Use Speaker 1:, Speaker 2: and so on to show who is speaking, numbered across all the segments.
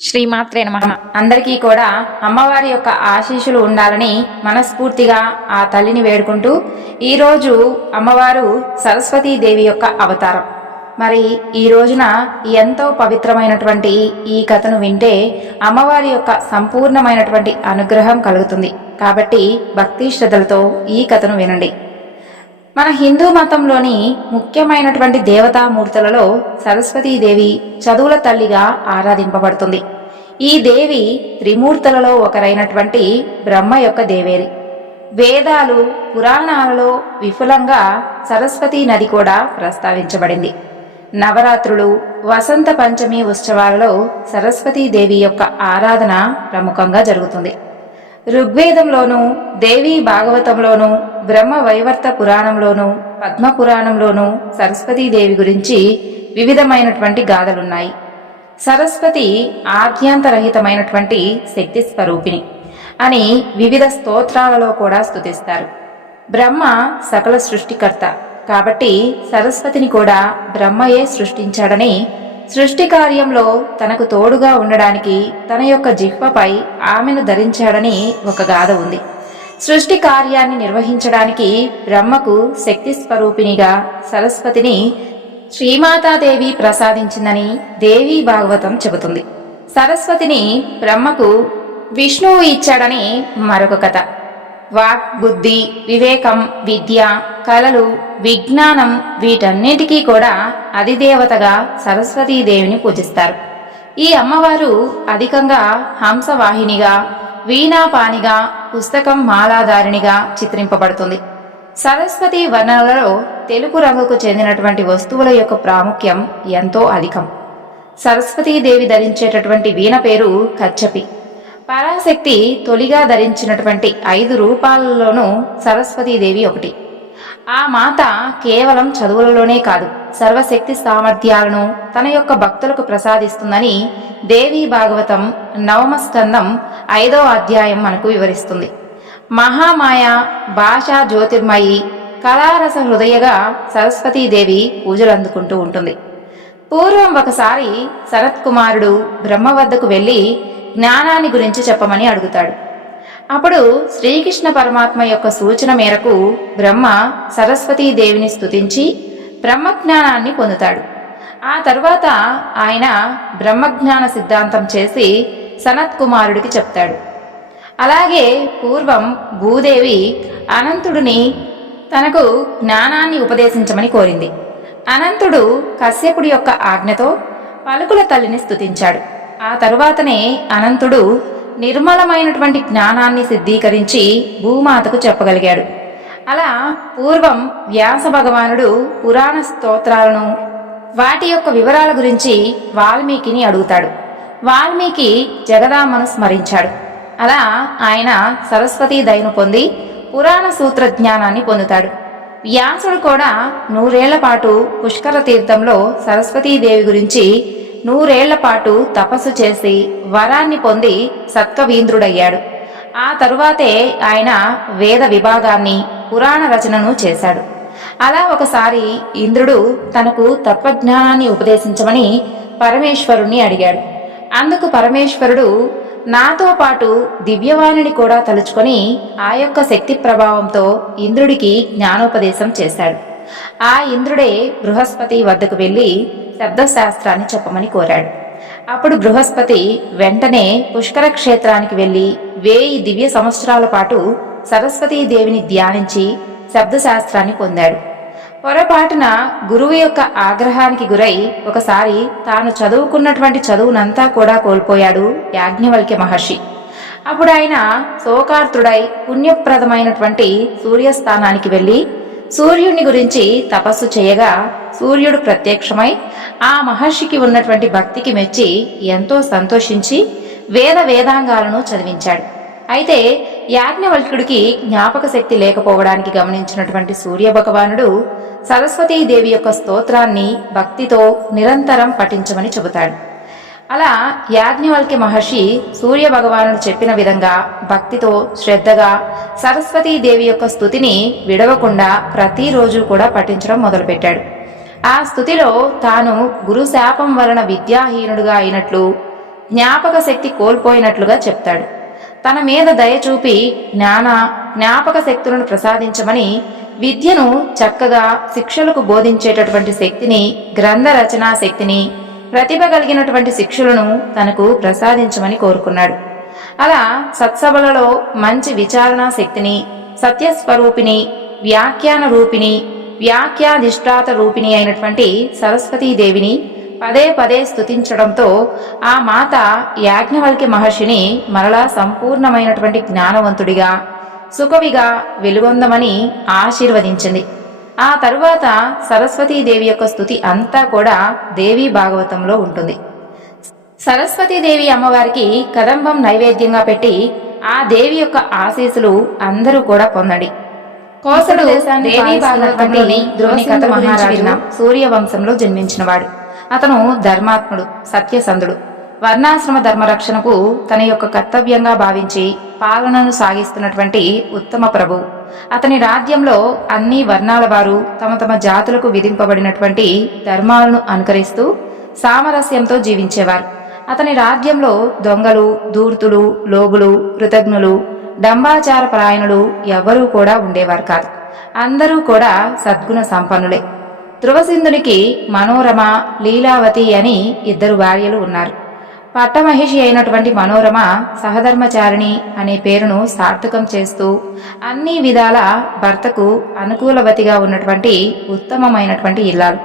Speaker 1: శ్రీమాత్రే నమ. అందరికీ కూడా అమ్మవారి యొక్క ఆశీస్సులు ఉండాలని మనస్ఫూర్తిగా ఆ తల్లిని వేడుకుంటూ ఈరోజు అమ్మవారు సరస్వతీదేవి యొక్క అవతారం. మరి ఈ రోజున ఎంతో పవిత్రమైనటువంటి ఈ కథను వింటే అమ్మవారి యొక్క సంపూర్ణమైనటువంటి అనుగ్రహం కలుగుతుంది. కాబట్టి భక్తి శ్రద్ధలతో ఈ కథను వినండి. మన హిందూ మతంలోని ముఖ్యమైనటువంటి దేవతామూర్తులలో సరస్వతీదేవి చదువుల తల్లిగా ఆరాధింపబడుతుంది. ఈ దేవి త్రిమూర్తులలో ఒకరైనటువంటి బ్రహ్మ యొక్క దేవేరి. వేదాలు పురాణాలలో విపులంగా సరస్వతీ నది కూడా ప్రస్తావించబడింది. నవరాత్రులు వసంత పంచమి ఉత్సవాలలో సరస్వతీదేవి యొక్క ఆరాధన ప్రముఖంగా జరుగుతుంది. ఋగ్వేదంలోను దేవీ భాగవతంలోను బ్రహ్మ వైవర్త పురాణంలోను పద్మ పురాణంలోను సరస్వతీదేవి గురించి వివిధమైనటువంటి గాథలున్నాయి. సరస్వతి ఆద్యాంతరహితమైనటువంటి శక్తి స్వరూపిణి అని వివిధ స్తోత్రాలలో కూడా స్థుతిస్తారు బ్రహ్మ సకల సృష్టికర్త కాబట్టి సరస్వతిని కూడా బ్రహ్మయే సృష్టించాడని సృష్టి కార్యంలో తనకు తోడుగా ఉండడానికి తన యొక్క జిహ్వపై ఆమెను ధరించాడని ఒక గాథ ఉంది. సృష్టి కార్యాన్ని నిర్వహించడానికి బ్రహ్మకు శక్తి స్వరూపిణిగా సరస్వతిని శ్రీమాతాదేవి ప్రసాదించిందని దేవీ భాగవతం చెబుతుంది. సరస్వతిని బ్రహ్మకు విష్ణువు ఇచ్చాడని మరొక కథ. వాక్ బుద్ధి వివేకం విద్య కళలు విజ్ఞానం వీటన్నిటికీ కూడా అధిదేవతగా సరస్వతీదేవిని పూజిస్తారు. ఈ అమ్మవారు అధికంగా హంసవాహినిగా వీణాపానిగా పుస్తకం మాలాధారిణిగా చిత్రింపబడుతుంది. సరస్వతి వర్ణనలలో తెలుపు రంగుకు చెందినటువంటి వస్తువుల యొక్క ప్రాముఖ్యం ఎంతో అధికం. సరస్వతీదేవి ధరించేటటువంటి వీణ పేరు కచ్చపి. పరాశక్తి తొలిగా ధరించినటువంటి ఐదు రూపాలలోనూ సరస్వతీదేవి ఒకటి. ఆ మాత కేవలం చదువులలోనే కాదు సర్వశక్తి సామర్థ్యాలను తన యొక్క భక్తులకు ప్రసాదిస్తుందని దేవీ భాగవతం నవమ స్కందం ఐదో అధ్యాయం మనకు వివరిస్తుంది. మహామాయ భాషా జ్యోతిర్మయి కళారస హృదయగా సరస్వతీదేవి పూజలు అందుకుంటూ ఉంటుంది. పూర్వం ఒకసారి శరత్ కుమారుడు బ్రహ్మ వద్దకు వెళ్ళి జ్ఞానాన్ని గురించి చెప్పమని అడుగుతాడు. అప్పుడు శ్రీకృష్ణ పరమాత్మ యొక్క సూచన మేరకు బ్రహ్మ సరస్వతీదేవిని స్తుతించి బ్రహ్మజ్ఞానాన్ని పొందుతాడు. ఆ తరువాత ఆయన బ్రహ్మజ్ఞాన సిద్ధాంతం చేసి సనత్ కుమారుడికి చెప్తాడు. అలాగే పూర్వం భూదేవి అనంతుడిని తనకు జ్ఞానాన్ని ఉపదేశించమని కోరింది. అనంతుడు కశ్యపుడి యొక్క ఆజ్ఞతో పలుకుల తల్లిని స్తుతించాడు. ఆ తరువాతనే అనంతుడు నిర్మలమైనటువంటి జ్ఞానాన్ని సిద్ధీకరించి భూమాతకు చెప్పగలిగాడు. అలా పూర్వం వ్యాస భగవానుడు పురాణ స్తోత్రాలను వాటి యొక్క వివరాల గురించి వాల్మీకిని అడుగుతాడు. వాల్మీకి జగదామ్మను స్మరించాడు. అలా ఆయన సరస్వతీ దయను పొంది పురాణ సూత్ర జ్ఞానాన్ని పొందుతాడు. వ్యాసుడు కూడా నూరేళ్ళ పాటు పుష్కర తీర్థంలో సరస్వతీదేవి గురించి నూరేళ్ళ పాటు తపస్సు చేసి వరాన్ని పొంది సత్వవీంద్రుడయ్యాడు. ఆ తరువాతే ఆయన వేద విభాగాన్ని పురాణ రచనను చేశాడు. అలా ఒకసారి ఇంద్రుడు తనకు తత్వజ్ఞానాన్ని ఉపదేశించమని పరమేశ్వరుణ్ణి అడిగాడు. అందుకు పరమేశ్వరుడు నాతో పాటు దివ్యవాణిని కూడా తలుచుకొని ఆ యొక్క శక్తి ప్రభావంతో ఇంద్రుడికి జ్ఞానోపదేశం చేశాడు. ఆ ఇంద్రుడే బృహస్పతి వద్దకు వెళ్ళి శబ్దశాస్త్రాన్ని చెప్పమని కోరాడు. అప్పుడు బృహస్పతి వెంటనే పుష్కర క్షేత్రానికి వెళ్ళి వేయి దివ్య సంవత్సరాల పాటు సరస్వతీదేవిని ధ్యానించి శబ్దశాస్త్రాన్ని పొందాడు. పొరపాటున గురువు యొక్క ఆగ్రహానికి గురై ఒకసారి తాను చదువుకున్నటువంటి చదువునంతా కూడా కోల్పోయాడు యాజ్ఞవల్క్య మహర్షి. అప్పుడు ఆయన శోకార్తుడై పుణ్యప్రదమైనటువంటి సూర్యస్థానానికి వెళ్ళి సూర్యుని గురించి తపస్సు చేయగా సూర్యుడు ప్రత్యక్షమై ఆ మహర్షికి ఉన్నటువంటి భక్తికి మెచ్చి ఎంతో సంతోషించి వేద వేదాంగాలను చదివించాడు. అయితే యాజ్ఞవల్క్యుడికి జ్ఞాపక శక్తి లేకపోవడానికి గమనించినటువంటి సూర్య భగవానుడు సరస్వతీదేవి యొక్క స్తోత్రాన్ని భక్తితో నిరంతరం పఠించమని చెబుతాడు. అలా యాజ్ఞవల్క్య మహర్షి సూర్య భగవానుడు చెప్పిన విధంగా భక్తితో శ్రద్ధగా సరస్వతీదేవి యొక్క స్థుతిని విడవకుండా ప్రతిరోజు కూడా పఠించడం మొదలుపెట్టాడు. ఆ స్థుతిలో తాను గురు శాపం వలన విద్యాహీనుడుగా అయినట్లు జ్ఞాపక శక్తి కోల్పోయినట్లుగా చెప్తాడు. తన మీద దయ చూపి జ్ఞాన జ్ఞాపక శక్తులను ప్రసాదించమని విద్యను చక్కగా శిక్షలకు బోధించేటటువంటి శక్తిని గ్రంథ రచనా శక్తిని ప్రతిభ కలిగినటువంటి శిక్షులను తనకు ప్రసాదించమని కోరుకున్నాడు. అలా సత్సభలలో మంచి విచారణా శక్తిని సత్యస్వరూపిణి వ్యాఖ్యాన రూపిణి వ్యాఖ్యాధిష్టాత రూపిణి అయినటువంటి సరస్వతీదేవిని పదే పదే స్తుతించడంతో ఆ మాత యాజ్ఞవల్కి మహర్షిని మరలా సంపూర్ణమైనటువంటి జ్ఞానవంతుడిగా సుఖవిగా వెలుగొందమని ఆశీర్వదించింది. ఆ తరువాత సరస్వతీదేవి యొక్క స్థుతి అంతా కూడా దేవీ భాగవతంలో ఉంటుంది. సరస్వతీదేవి అమ్మవారికి కదంబం నైవేద్యంగా పెట్టి ఆ దేవి యొక్క ఆశీస్సులు అందరూ కూడా పొందండి. కోసడు దేవీ భాగవతంలోని ద్రోణికథ మహారాజు సూర్యవంశంలో జన్మించినవాడు. అతను ధర్మాత్ముడు సత్యసంధుడు. వర్ణాశ్రమ ధర్మరక్షణకు తన యొక్క కర్తవ్యంగా భావించి పాలనను సాగిస్తున్నటువంటి ఉత్తమ ప్రభు. అతని రాజ్యంలో అన్ని వర్ణాల వారు తమ తమ జాతులకు విధింపబడినటువంటి ధర్మాలను అనుకరిస్తూ సామరస్యంతో జీవించేవారు. అతని రాజ్యంలో దొంగలు దూర్తులు లోబులు కృతజ్ఞులు డంబాచార పరాయణులు ఎవ్వరూ కూడా ఉండేవారు కాదు. అందరూ కూడా సద్గుణ సంపన్నులే. ధ్రువసింధునికి మనోరమ లీలావతి అని ఇద్దరు భార్యలు ఉన్నారు. పట్టమహిషి అయినటువంటి మనోరమ సహధర్మచారిణి అనే పేరును సార్థకం చేస్తూ అన్ని విధాల భర్తకు అనుకూలవతిగా ఉన్నటువంటి ఉత్తమమైనటువంటి ఇల్లాలు.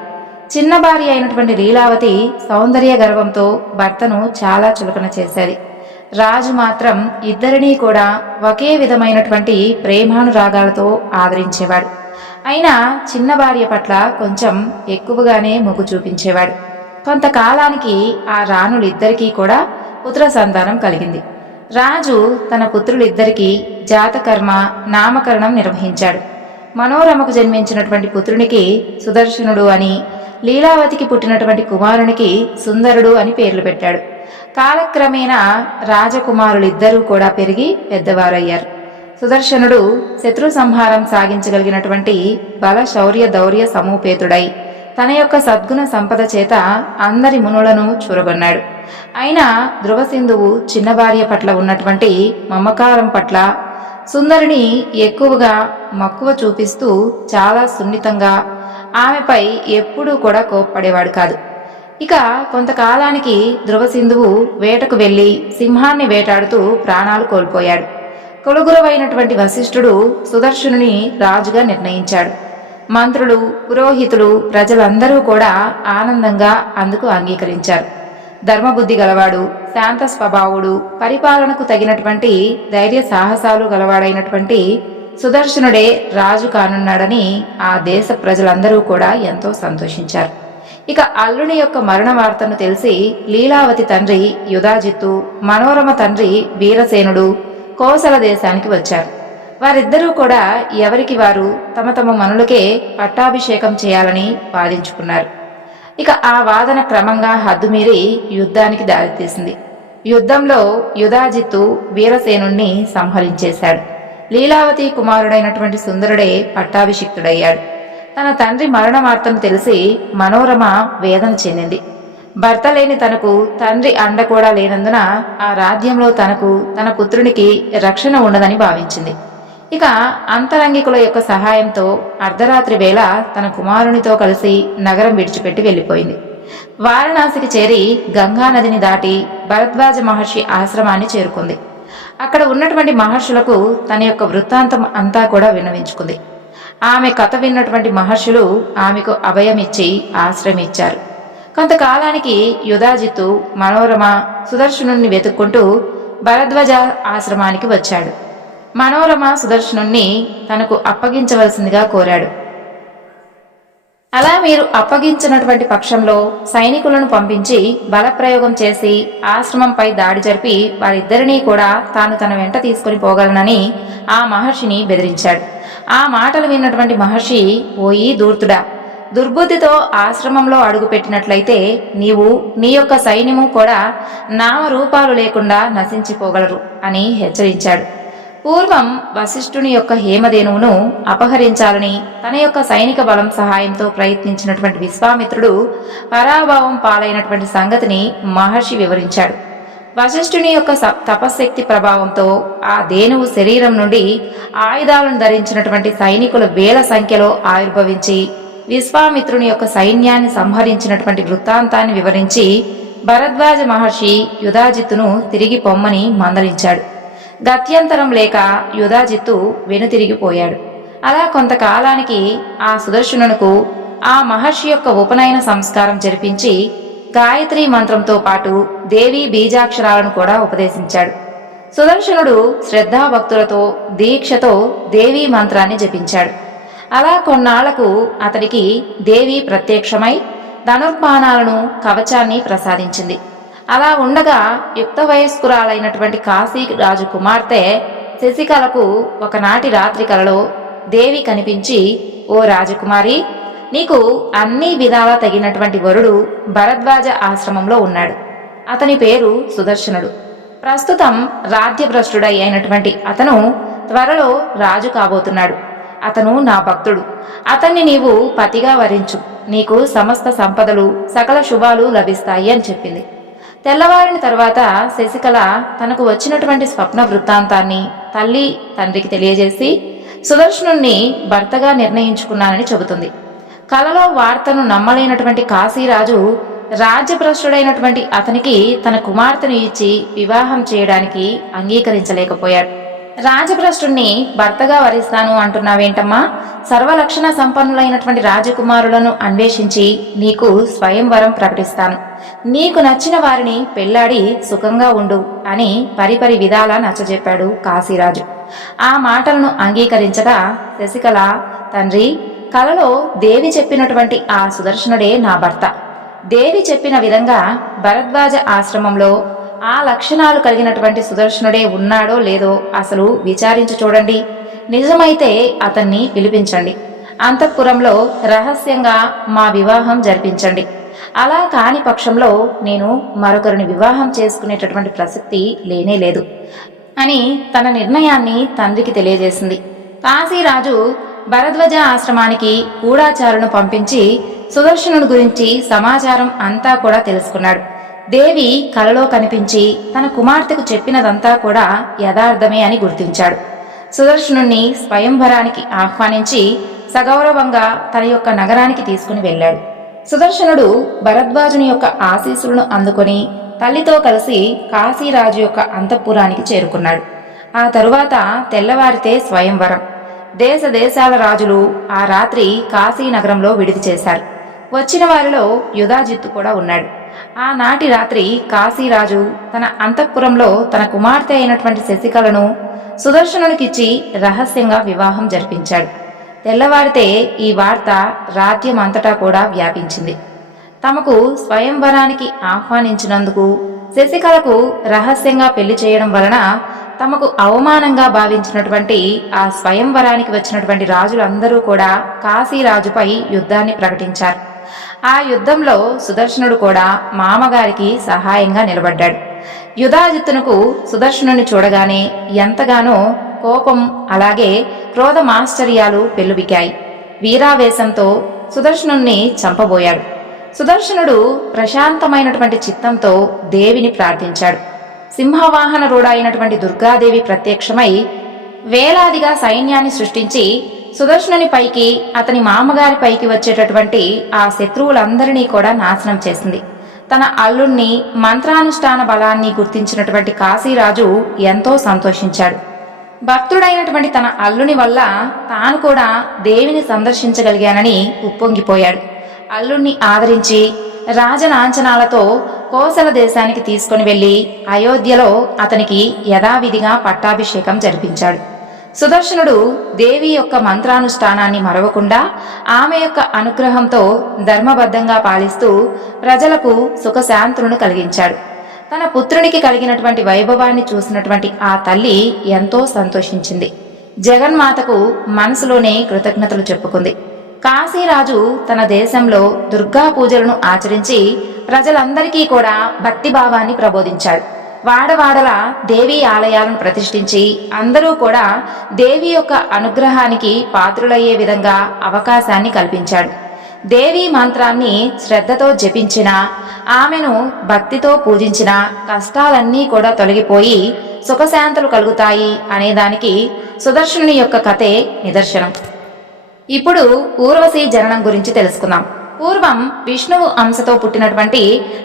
Speaker 1: చిన్న భార్య అయినటువంటి లీలావతి సౌందర్య గర్వంతో భర్తను చాలా చులకన చేసేది. రాజు మాత్రం ఇద్దరినీ కూడా ఒకే విధమైనటువంటి ప్రేమానురాగాలతో ఆదరించేవాడు. అయినా చిన్న భార్య పట్ల కొంచెం ఎక్కువగానే మొగ్గు చూపించేవాడు. కొంతకాలానికి ఆ రాణులిద్దరికీ కూడా పుత్ర సంతానం కలిగింది. రాజు తన పుత్రులిద్దరికీ జాతకర్మ నామకరణం నిర్వహించాడు. మనోరమకు జన్మించినటువంటి పుత్రునికి సుదర్శనుడు అని లీలావతికి పుట్టినటువంటి కుమారునికి సుందరుడు అని పేర్లు పెట్టాడు. కాలక్రమేణా రాజకుమారులిద్దరూ కూడా పెరిగి పెద్దవారయ్యారు. సుదర్శనుడు శత్రు సంహారం సాగించగలిగినటువంటి బల శౌర్య దౌర్య సమూపేతుడై తన యొక్క సద్గుణ సంపద చేత అందరి మునులను చూరగొన్నాడు. అయినా ధ్రువసింధువు చిన్న భార్య పట్ల ఉన్నటువంటి మమకారం పట్ల సుందరిని ఎక్కువగా మక్కువ చూపిస్తూ చాలా సున్నితంగా ఆమెపై ఎప్పుడూ కూడా కోప్పడేవాడు కాదు. ఇక కొంతకాలానికి ధ్రువసింధువు వేటకు వెళ్ళి సింహాన్ని వేటాడుతూ ప్రాణాలు కోల్పోయాడు. కొలుగురవైనటువంటి వశిష్ఠుడు సుదర్శనుని రాజుగా నిర్ణయించాడు. మంత్రులు పురోహితులు ప్రజలందరూ కూడా ఆనందంగా అందుకు అంగీకరించారు. ధర్మబుద్ధి గలవాడు శాంత స్వభావుడు పరిపాలనకు తగినటువంటి ధైర్య సాహసాలు గలవాడైనటువంటి సుదర్శనుడే రాజు కానున్నాడని ఆ దేశ ప్రజలందరూ కూడా ఎంతో సంతోషించారు. ఇక అల్లుని యొక్క మరణ వార్తను తెలిసి లీలావతి తండ్రి యుధాజిత్తు మనోరమ తండ్రి వీరసేనుడు కోసల దేశానికి వచ్చారు. వారిద్దరూ కూడా ఎవరికి వారు తమ తమ మనులకే పట్టాభిషేకం చేయాలని వాదించుకున్నారు. ఇక ఆ వాదన క్రమంగా హద్దుమీరి యుద్ధానికి దారితీసింది. యుద్ధంలో యుధాజిత్తు వీరసేనుణ్ణి సంహరించేశాడు. లీలావతి కుమారుడైనటువంటి సుందరుడే పట్టాభిషిక్తుడయ్యాడు. తన తండ్రి మరణ వార్తను తెలిసి మనోరమ వేదన చెందింది. భర్త లేని తనకు తండ్రి అండ కూడా లేనందున ఆ రాజ్యంలో తనకు తన పుత్రునికి రక్షణ ఉండదని భావించింది. ఇక అంతరంగికుల యొక్క సహాయంతో అర్ధరాత్రి వేళ తన కుమారునితో కలిసి నగరం విడిచిపెట్టి వెళ్ళిపోయింది. వారణాసికి చేరి గంగా నదిని దాటి భరద్వాజ మహర్షి ఆశ్రమాన్ని చేరుకుంది. అక్కడ ఉన్నటువంటి మహర్షులకు తన యొక్క వృత్తాంతం అంతా కూడా విన్నవించుకుంది. ఆమె కథ విన్నటువంటి మహర్షులు ఆమెకు అభయమిచ్చి ఆశ్రమిచ్చారు కొంతకాలానికి యుధాజిత్తు మనోరమ సుదర్శనుణ్ణి వెతుక్కుంటూ భరద్వాజ ఆశ్రమానికి వచ్చాడు. మనోరమ సుదర్శనుణ్ణి తనకు అప్పగించవలసిందిగా కోరాడు. అలా మీరు అప్పగించినటువంటి పక్షంలో సైనికులను పంపించి బలప్రయోగం చేసి ఆశ్రమంపై దాడి జరిపి వారిద్దరినీ కూడా తాను తన వెంట తీసుకుని పోగలనని ఆ మహర్షిని బెదిరించాడు. ఆ మాటలు విన్నటువంటి మహర్షి ఓయి దూర్తుడా దుర్బుద్ధితో ఆశ్రమంలో అడుగుపెట్టినట్లయితే నీవు నీ యొక్క సైన్యము కూడా నామరూపాలు లేకుండా నశించిపోగలరు అని హెచ్చరించాడు. పూర్వం వశిష్ఠుని యొక్క హేమధేనువును అపహరించాలని తన యొక్క సైనిక బలం సహాయంతో ప్రయత్నించినటువంటి విశ్వామిత్రుడు పరాభావం పాలైనటువంటి సంగతిని మహర్షి వివరించాడు. వశిష్ఠుని యొక్క స- తపశ్శక్తి ప్రభావంతో ఆ ధేనువు శరీరం నుండి ఆయుధాలను ధరించినటువంటి సైనికులు వేల సంఖ్యలో ఆవిర్భవించి విశ్వామిత్రుని యొక్క సైన్యాన్ని సంహరించినటువంటి వృత్తాంతాన్ని వివరించి భరద్వాజ మహర్షి యుధాజిత్తును తిరిగి పొమ్మని మందలించాడు. గత్యంతరం లేక యుధాజిత్తు వెనుతిరిగిపోయాడు అలా కొంతకాలానికి ఆ సుదర్శనునకు ఆ మహర్షి యొక్క ఉపనయన సంస్కారం జరిపించి గాయత్రి మంత్రంతో పాటు దేవీ బీజాక్షరాలను కూడా ఉపదేశించాడు. సుదర్శనుడు శ్రద్ధాభక్తులతో దీక్షతో దేవీ మంత్రాన్ని జపించాడు. అలా కొన్నాళ్ళకు అతడికి దేవి ప్రత్యక్షమై ధనుర్బాణాలను కవచాన్ని ప్రసాదించింది. అలా ఉండగా యుక్త వయస్కురాలైనటువంటి కాశీ రాజు కుమార్తె శశికళకు ఒకనాటి రాత్రి కలలో దేవి కనిపించి ఓ రాజకుమారి నీకు అన్ని విధాలా తగినటువంటి వరుడు భరద్వాజ ఆశ్రమంలో ఉన్నాడు. అతని పేరు సుదర్శనుడు. ప్రస్తుతం రాజ్యభ్రష్టుడై అయినటువంటి అతను త్వరలో రాజు కాబోతున్నాడు. అతను నా భక్తుడు. అతన్ని నీవు పతిగా వరించు. నీకు సమస్త సంపదలు సకల శుభాలు లభిస్తాయి అని చెప్పింది. తెల్లవారిన తర్వాత శశికళ తనకు వచ్చినటువంటి స్వప్న వృత్తాంతాన్ని తల్లి తండ్రికి తెలియజేసి సుదర్శనుణ్ణి భర్తగా నిర్ణయించుకున్నానని చెబుతుంది. కలలో వార్తను నమ్మలేనటువంటి కాశీరాజు రాజ్యభ్రష్టుడైనటువంటి అతనికి తన కుమార్తెను ఇచ్చి వివాహం చేయడానికి అంగీకరించలేకపోయాడు. రాజభ్రష్టుణ్ణి భర్తగా వరిస్తాను అంటున్నావేంటమ్మా? సర్వలక్షణ సంపన్నులైనటువంటి రాజకుమారులను అన్వేషించి నీకు స్వయంవరం ప్రకటిస్తాను. నీకు నచ్చిన వారిని పెళ్ళాడి సుఖంగా ఉండు అని పరిపరి విధాలా నచ్చజెప్పాడు కాశీరాజు. ఆ మాటలను అంగీకరించగా శశికళ తండ్రి కలలో దేవి చెప్పినటువంటి ఆ సుదర్శనుడే నా భర్త. దేవి చెప్పిన విధంగా భరద్వాజ ఆశ్రమంలో ఆ లక్షణాలు కలిగినటువంటి సుదర్శనుడే ఉన్నాడో లేదో అసలు విచారించి చూడండి. నిజమైతే అతన్ని పిలిపించండి. అంతఃపురంలో రహస్యంగా మా వివాహం జరిపించండి. అలా కాని పక్షంలో నేను మరొకరిని వివాహం చేసుకునేటటువంటి ప్రసక్తి లేనే లేదు అని తన నిర్ణయాన్ని తండ్రికి తెలియజేసింది. కాశీరాజు భరద్వజ ఆశ్రమానికి గూఢాచారును పంపించి సుదర్శనుడు గురించి సమాచారం అంతా కూడా తెలుసుకున్నాడు. దేవి కలలో కనిపించి తన కుమార్తెకు చెప్పినదంతా కూడా యథార్థమే అని గుర్తించాడు. సుదర్శనుణ్ణి స్వయంవరానికి ఆహ్వానించి సగౌరవంగా తన యొక్క నగరానికి తీసుకుని వెళ్ళాడు. సుదర్శనుడు భరద్వాజుని యొక్క ఆశీస్సులను అందుకొని తల్లితో కలిసి కాశీరాజు యొక్క అంతఃపురానికి చేరుకున్నాడు. ఆ తరువాత తెల్లవారితే స్వయంవరం. దేశ దేశాల రాజులు ఆ రాత్రి కాశీనగరంలో విడిది చేశారు. వచ్చిన వారిలో యుధాజిత్తు కూడా ఉన్నాడు. ఆనాటి రాత్రి కాశీరాజు తన అంతఃపురంలో తన కుమార్తె అయినటువంటి శశికళను సుదర్శనునికిచ్చి రహస్యంగా వివాహం జరిపించాడు. తెల్లవారితే ఈ వార్త రాజ్యం అంతటా కూడా వ్యాపించింది. తమకు స్వయంవరానికి ఆహ్వానించినందుకు శశికళకు రహస్యంగా పెళ్ళి చేయడం వలన తమకు అవమానంగా భావించినటువంటి ఆ స్వయంవరానికి వచ్చినటువంటి రాజులందరూ కూడా కాశీరాజుపై యుద్ధాన్ని ప్రకటించారు. ఆ యుద్ధంలో సుదర్శనుడు కూడా మామగారికి సహాయంగా నిలబడ్డాడు. యుధాజిత్తునకు సుదర్శనుని చూడగానే ఎంతగానో కోపం అలాగే క్రోధమాశ్చర్యాలు పెల్లుబికాయి వీరావేశంతో సుదర్శనుణ్ణి చంపబోయాడు. సుదర్శనుడు ప్రశాంతమైనటువంటి చిత్తంతో దేవిని ప్రార్థించాడు. సింహవాహన రూడైనటువంటి దుర్గాదేవి ప్రత్యక్షమై వేలాదిగా సైన్యాన్ని సృష్టించి సుదర్శనుని పైకి అతని మామగారి పైకి వచ్చేటటువంటి ఆ శత్రువులందరినీ కూడా నాశనం చేసింది. తన అల్లుణ్ణి మంత్రానుష్ఠాన బలాన్ని గుర్తించినటువంటి కాశీరాజు ఎంతో సంతోషించాడు. భక్తుడైనటువంటి తన అల్లుని వల్ల తాను కూడా దేవిని సందర్శించగలిగానని ఉప్పొంగిపోయాడు. అల్లుణ్ణి ఆదరించి రాజలాంఛనాలతో కోసల దేశానికి తీసుకుని వెళ్ళి అయోధ్యలో అతనికి యథావిధిగా పట్టాభిషేకం జరిపించాడు. సుదర్శనుడు దేవి యొక్క మంత్రానుష్ఠానాన్ని మరవకుండా ఆమె యొక్క అనుగ్రహంతో ధర్మబద్ధంగా పాలిస్తూ ప్రజలకు సుఖశాంతులను కలిగించాడు. తన పుత్రునికి కలిగినటువంటి వైభవాన్ని చూసినటువంటి ఆ తల్లి ఎంతో సంతోషించింది. జగన్మాతకు మనసులోనే కృతజ్ఞతలు చెప్పుకుంది. కాశీరాజు తన దేశంలో దుర్గా పూజలను ఆచరించి ప్రజలందరికీ కూడా భక్తిభావాన్ని ప్రబోధించాడు. వాడవాడల దేవీ ఆలయాలను ప్రతిష్ఠించి అందరూ కూడా దేవి యొక్క అనుగ్రహానికి పాత్రులయ్యే విధంగా అవకాశాన్ని కల్పించాడు. దేవీ మంత్రాన్ని శ్రద్ధతో జపించిన ఆమెను భక్తితో పూజించిన కష్టాలన్నీ కూడా తొలగిపోయి సుఖశాంతులు కలుగుతాయి అనేదానికి సుదర్శనుని యొక్క కథే నిదర్శనం. ఇప్పుడు ఊర్వశి జననం గురించి తెలుసుకుందాం. పూర్వం విష్ణువు అంశతో పుట్టినటువంటి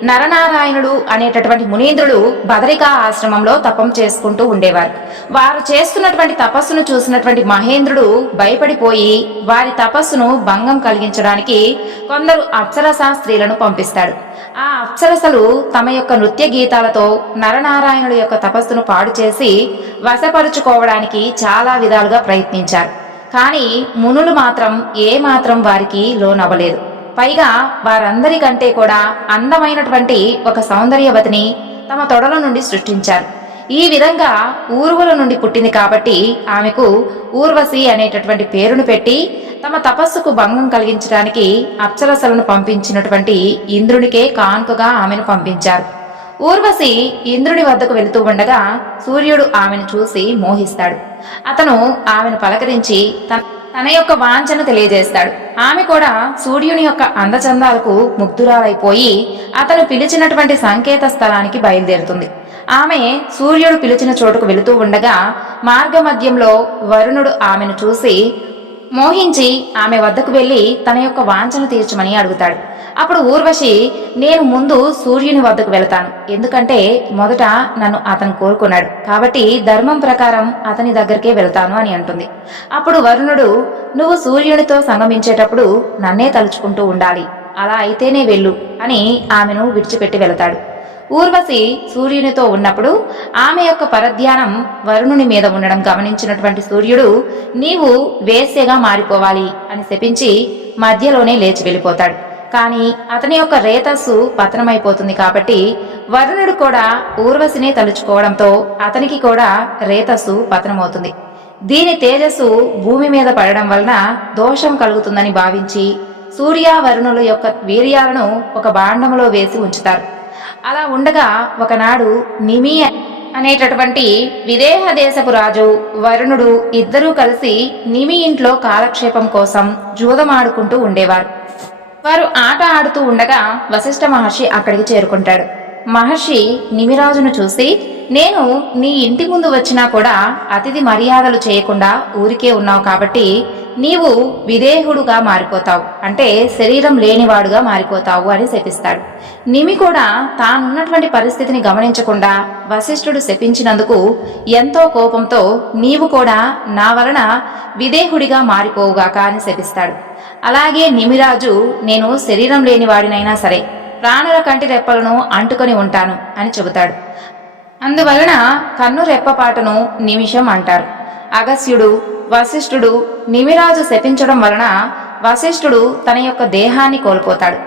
Speaker 1: నరనారాయణుడు అనేటటువంటి మునీంద్రుడు బదరికా ఆశ్రమంలో తపం చేసుకుంటూ ఉండేవారు. వారు చేస్తున్నటువంటి తపస్సును చూసినటువంటి మహేంద్రుడు భయపడిపోయి వారి తపస్సును భంగం కలిగించడానికి కొందరు అప్సరసా స్త్రీలను పంపిస్తాడు. ఆ అప్సరసలు తమ యొక్క నృత్య గీతాలతో నరనారాయణుడు యొక్క తపస్సును పాడు చేసి వశపరుచుకోవడానికి చాలా విధాలుగా ప్రయత్నించారు. కానీ మునులు మాత్రం ఏ మాత్రం వారికి లోనవ్వలేదు. పైగా వారందరికంటే కూడా అందమైనటువంటి ఒక సౌందర్యవతిని తమ తొడల నుండి సృష్టించారు. ఈ విధంగా ఊర్వల నుండి పుట్టింది కాబట్టి ఆమెకు ఊర్వశి అనేటటువంటి పేరును పెట్టి తమ తపస్సుకు భంగం కలిగించడానికి అప్సరసలను పంపించినటువంటి ఇంద్రునికే కానుకగా ఆమెను పంపించారు. ఊర్వశి ఇంద్రుని వద్దకు వెళుతూ ఉండగా సూర్యుడు ఆమెను చూసి మోహిస్తాడు. అతను ఆమెను పలకరించి తన తన యొక్క వాంఛను తెలియజేస్తాడు. ఆమె కూడా సూర్యుని యొక్క అందచందాలకు ముగ్ధురాలైపోయి అతను పిలిచినటువంటి సంకేత స్థలానికి బయలుదేరుతుంది. ఆమె సూర్యుడు పిలిచిన చోటుకు వెళుతూ ఉండగా మార్గమధ్యంలో వరుణుడు ఆమెను చూసి మోహించి ఆమె వద్దకు వెళ్ళి తన యొక్క వాంఛను తీర్చమని అడుగుతాడు. అప్పుడు ఊర్వశి నేను ముందు సూర్యుని వద్దకు వెళతాను. ఎందుకంటే మొదట నన్ను అతను కోరుకున్నాడు. కాబట్టి ధర్మం ప్రకారం అతని దగ్గరికే వెళ్తాను అని అంటుంది. అప్పుడు వరుణుడు నువ్వు సూర్యునితో సంగమించేటప్పుడు నన్నే తలుచుకుంటూ ఉండాలి. అలా అయితేనే వెళ్ళు అని ఆమెను విడిచిపెట్టి వెళతాడు. ఊర్వశి సూర్యునితో ఉన్నప్పుడు ఆమె యొక్క పరధ్యానం వరుణుని మీద ఉండడం గమనించినటువంటి సూర్యుడు నీవు వేశ్యగా మారిపోవాలి అని శపించి మధ్యలోనే లేచి వెళ్ళిపోతాడు. కానీ అతని యొక్క రేతస్సు పతనమైపోతుంది కాబట్టి వరుణుడు కూడా ఊర్వశినే తలుచుకోవడంతో అతనికి కూడా రేతస్సు పతనమవుతుంది. దీని తేజస్సు భూమి మీద పడడం వలన దోషం కలుగుతుందని భావించి సూర్య వరుణుల యొక్క వీర్యాలను ఒక బాండములో వేసి ఉంచుతారు. అలా ఉండగా ఒకనాడు నిమి అనేటటువంటి విదేహ దేశపు రాజు వరుణుడు ఇద్దరూ కలిసి నిమి ఇంట్లో కాలక్షేపం కోసం జూదమాడుకుంటూ ఉండేవారు. వారు ఆట ఆడుతూ ఉండగా వశిష్ఠ మహర్షి అక్కడికి చేరుకుంటాడు. మహర్షి నిమిరాజును చూసి నేను నీ ఇంటి ముందు వచ్చినా కూడా అతిథి మర్యాదలు చేయకుండా ఊరికే ఉన్నావు కాబట్టి నీవు విదేహుడుగా మారిపోతావు. అంటే శరీరం లేనివాడుగా మారిపోతావు అని శపిస్తాడు. నిమి కూడా తానున్నటువంటి పరిస్థితిని గమనించకుండా వశిష్ఠుడు శపించినందుకు ఎంతో కోపంతో నీవు కూడా నా వలన విదేహుడిగా మారిపోవుగాక అని శపిస్తాడు. అలాగే నిమిరాజు నేను శరీరం లేనివాడినైనా సరే ప్రాణుల కంటి రెప్పలను అంటుకొని ఉంటాను అని చెబుతాడు. అందువలన కన్ను రెప్పపాటును నిమిషం అంటారు. అగస్యుడు వశిష్ఠుడు నిమిరాజు శపించడం వలన వశిష్ఠుడు తన యొక్క దేహాన్ని కోల్పోతాడు.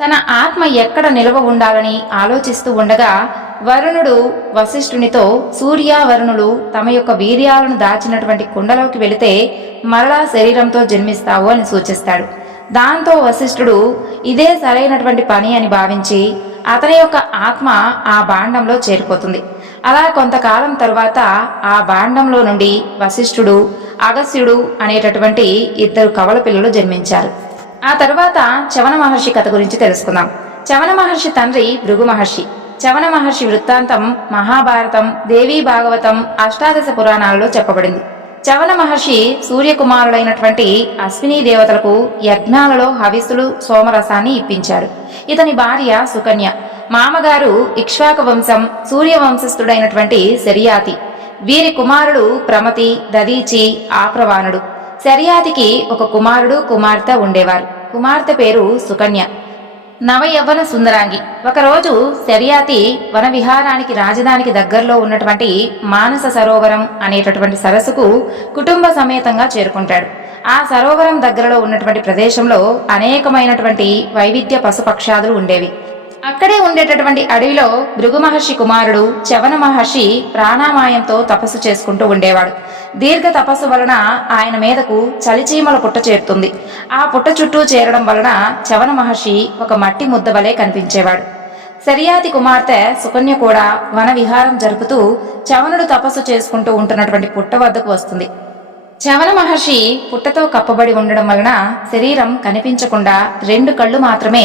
Speaker 1: తన ఆత్మ ఎక్కడ నిలవ ఉండాలని ఆలోచిస్తూ ఉండగా వరుణుడు వశిష్ఠునితో సూర్య వరుణులు తమ యొక్క వీర్యాలను దాచినటువంటి కుండలోకి వెళితే మరలా శరీరంతో జన్మిస్తావు అని సూచిస్తాడు. దాంతో వశిష్ఠుడు ఇదే సరైనటువంటి పని అని భావించి అతని యొక్క ఆత్మ ఆ బాండంలో చేరిపోతుంది. అలా కొంతకాలం తరువాత ఆ బాండంలో నుండి వశిష్ఠుడు అగస్యుడు అనేటటువంటి ఇద్దరు కవల పిల్లలు జన్మించారు. ఆ తరువాత చవన మహర్షి కథ గురించి తెలుసుకుందాం. చవన మహర్షి తండ్రి భృగు మహర్షి. చవన మహర్షి వృత్తాంతం మహాభారతం దేవీ భాగవతం అష్టాదశ పురాణాలలో చెప్పబడింది. చవన మహర్షి సూర్యకుమారుడైనటువంటి అశ్విని దేవతలకు యజ్ఞాలలో హవిస్సులు సోమరసాన్ని ఇప్పించారు ఇతని భార్య సుకన్య. మామగారు ఇక్ష్వాక వంశం సూర్య వంశస్థుడైనటువంటి శరియాతి. వీరి కుమారుడు ప్రమతి దదీచి ఆప్రవాణుడు. శర్యాతికి ఒక కుమారుడు కుమార్తె ఉండేవారు. కుమార్తె పేరు సుకన్య. నవయవ్వన సుందరాంగి. ఒకరోజు శర్యాతి వన విహారానికి రాజధానికి దగ్గరలో ఉన్నటువంటి మానస సరోవరం అనేటటువంటి సరస్సుకు కుటుంబ సమేతంగా చేరుకుంటాడు. ఆ సరోవరం దగ్గరలో ఉన్నటువంటి ప్రదేశంలో అనేకమైనటువంటి వైవిధ్య పశుపక్షాదులు ఉండేవి. అక్కడే ఉండేటటువంటి అడవిలో భృగు మహర్షి కుమారుడు చవన మహర్షి ప్రాణామాయంతో తపస్సు చేసుకుంటూ ఉండేవాడు. దీర్ఘ తపస్సు వలన ఆయన మీదకు చలిచీమల పుట్ట చేరుతుంది. ఆ పుట్ట చుట్టూ చేరడం వలన చవన మహర్షి ఒక మట్టి ముద్ద వలె కనిపించేవాడు. శరియాతి కుమార్తె సుకన్య కూడా వన విహారం జరుపుతూ చవనుడు తపస్సు చేసుకుంటూ ఉంటున్నటువంటి పుట్ట వద్దకు వస్తుంది. చవన మహర్షి పుట్టతో కప్పబడి ఉండడం వలన శరీరం కనిపించకుండా రెండు కళ్ళు మాత్రమే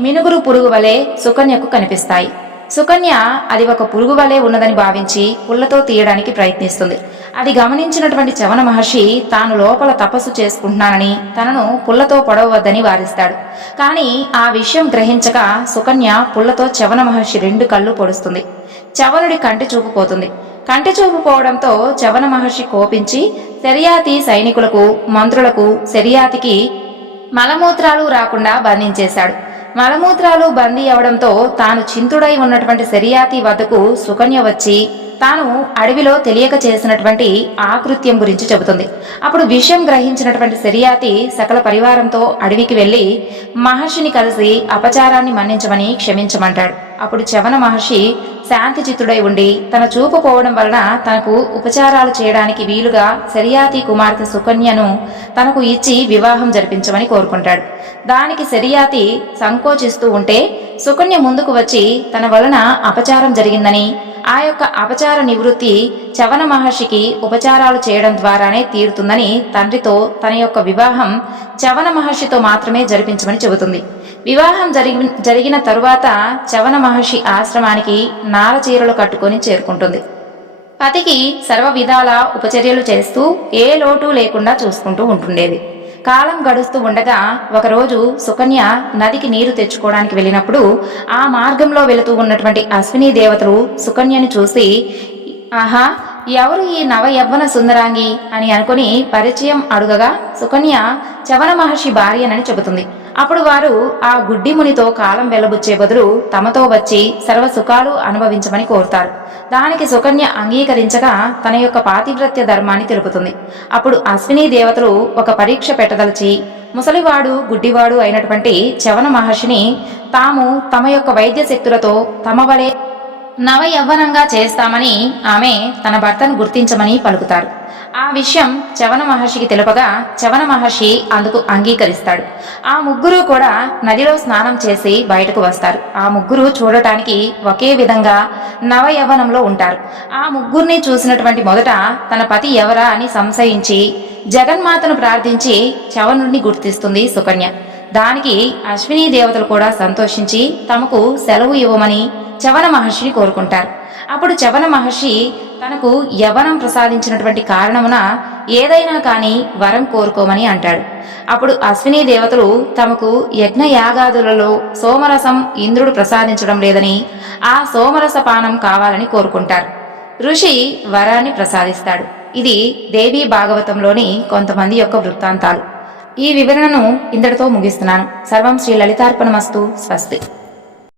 Speaker 1: మినుగురు పురుగు వలె సుకన్యకు కనిపిస్తాయి. సుకన్య అది ఒక పురుగు వలె ఉన్నదని భావించి పుల్లతో తీయడానికి ప్రయత్నిస్తుంది. అది గమనించినటువంటి చవన మహర్షి తాను లోపల తపస్సు చేసుకుంటున్నానని తనను పుల్లతో పొడవవద్దని వారిస్తాడు కానీ ఆ విషయం గ్రహించక సుకన్య పుల్లతో చవన మహర్షి రెండు కళ్ళు పొడుస్తుంది. చవనుడి కంటి చూపు పోతుంది. కంటి చూపు పోవడంతో చవన మహర్షి కోపించి శర్యాతి సైనికులకు మంత్రులకు శర్యాతికి మలమూత్రాలు రాకుండా బంధించేశాడు. మలమూత్రాలు బందీ అవడంతో తాను చింతుడై ఉన్నటువంటి శర్యాతి వద్దకు సుకన్య వచ్చి తాను అడవిలో తెలియక చేసినటువంటి ఆకృత్యం గురించి చెబుతుంది. అప్పుడు విషయం గ్రహించినటువంటి శర్యాతి సకల పరివారంతో అడవికి వెళ్ళి మహర్షిని కలిసి అపచారాన్ని మన్నించమని క్షమించమంటాడు. అప్పుడు చవన మహర్షి శాంతి చిత్తుడై ఉండి తన చూపు పోవడం వలన తనకు ఉపచారాలు చేయడానికి వీలుగా శరియాతి కుమార్తె సుకన్యను తనకు ఇచ్చి వివాహం జరిపించమని కోరుకుంటాడు. దానికి శరియాతి సంకోచిస్తూ ఉంటే సుకన్య ముందుకు వచ్చి తన వలన అపచారం జరిగిందని ఆ యొక్క అపచార నివృత్తి చవన మహర్షికి ఉపచారాలు చేయడం ద్వారానే తీరుతుందని తండ్రితో తన యొక్క వివాహం చవన మహర్షితో మాత్రమే జరిపించమని చెబుతుంది. వివాహం జరిగి జరిగిన తరువాత చవన మహర్షి ఆశ్రమానికి నారచీరలు కట్టుకొని చేరుకుంటుంది. పతికి సర్వ విధాల ఉపచర్యలు చేస్తూ ఏ లోటు లేకుండా చూసుకుంటూ ఉంటుండేది. కాలం గడుస్తూ ఉండగా ఒకరోజు సుకన్య నదికి నీరు తెచ్చుకోవడానికి వెళ్ళినప్పుడు ఆ మార్గంలో వెళుతూ ఉన్నటువంటి అశ్విని దేవతలు సుకన్యను చూసి ఆహా ఎవరు ఈ నవ యవ్వన సుందరాంగి? అని అనుకుని పరిచయం అడుగగా సుకన్య చవన మహర్షి భార్యనని చెబుతుంది. అప్పుడు వారు ఆ గుడ్డి మునితో కాలం వెళ్ళబుచ్చే బదులు తమతో వచ్చి సర్వ సుఖాలు అనుభవించమని కోరుతారు. దానికి సుకన్య అంగీకరించగా తన యొక్క పాతివ్రత్య ధర్మాన్ని తెలుపుతుంది. అప్పుడు అశ్విని దేవతలు ఒక పరీక్ష పెట్టదలిచి ముసలివాడు గుడ్డివాడు అయినటువంటి చవన మహర్షిని తాము తమ యొక్క వైద్య శక్తులతో తమ వలె నవ యవ్వనంగా చేస్తామని ఆమె తన భర్తను గుర్తించమని పలుకుతారు. ఆ విషయం చవన మహర్షికి తెలుపగా చవన మహర్షి అందుకు అంగీకరిస్తాడు. ఆ ముగ్గురు కూడా నదిలో స్నానం చేసి బయటకు వస్తారు. ఆ ముగ్గురు చూడటానికి ఒకే విధంగా నవ ఉంటారు. ఆ ముగ్గురిని చూసినటువంటి మొదట తన పతి ఎవరా అని సంశయించి జగన్మాతను ప్రార్థించి చవనుడిని గుర్తిస్తుంది సుకన్య. దానికి అశ్విని దేవతలు కూడా సంతోషించి తమకు సెలవు ఇవ్వమని చవన మహర్షిని కోరుకుంటారు. అప్పుడు చవన మహర్షి తనకు యవనం ప్రసాదించినటువంటి కారణమున ఏదైనా కాని వరం కోరుకోమని అంటాడు. అప్పుడు అశ్విని దేవతలు తమకు యజ్ఞ యాగాదులలో సోమరసం ఇంద్రుడు ప్రసాదించడం లేదని ఆ సోమరస పానం కావాలని కోరుకుంటారు. ఋషి వరాన్ని ప్రసాదిస్తాడు. ఇది దేవీ భాగవతంలోని కొంతమంది యొక్క వృత్తాంతాలు. ఈ వివరణను ఇంతటితో ముగిస్తున్నాను. సర్వం శ్రీ లలితార్పణమస్తు. స్వస్తి.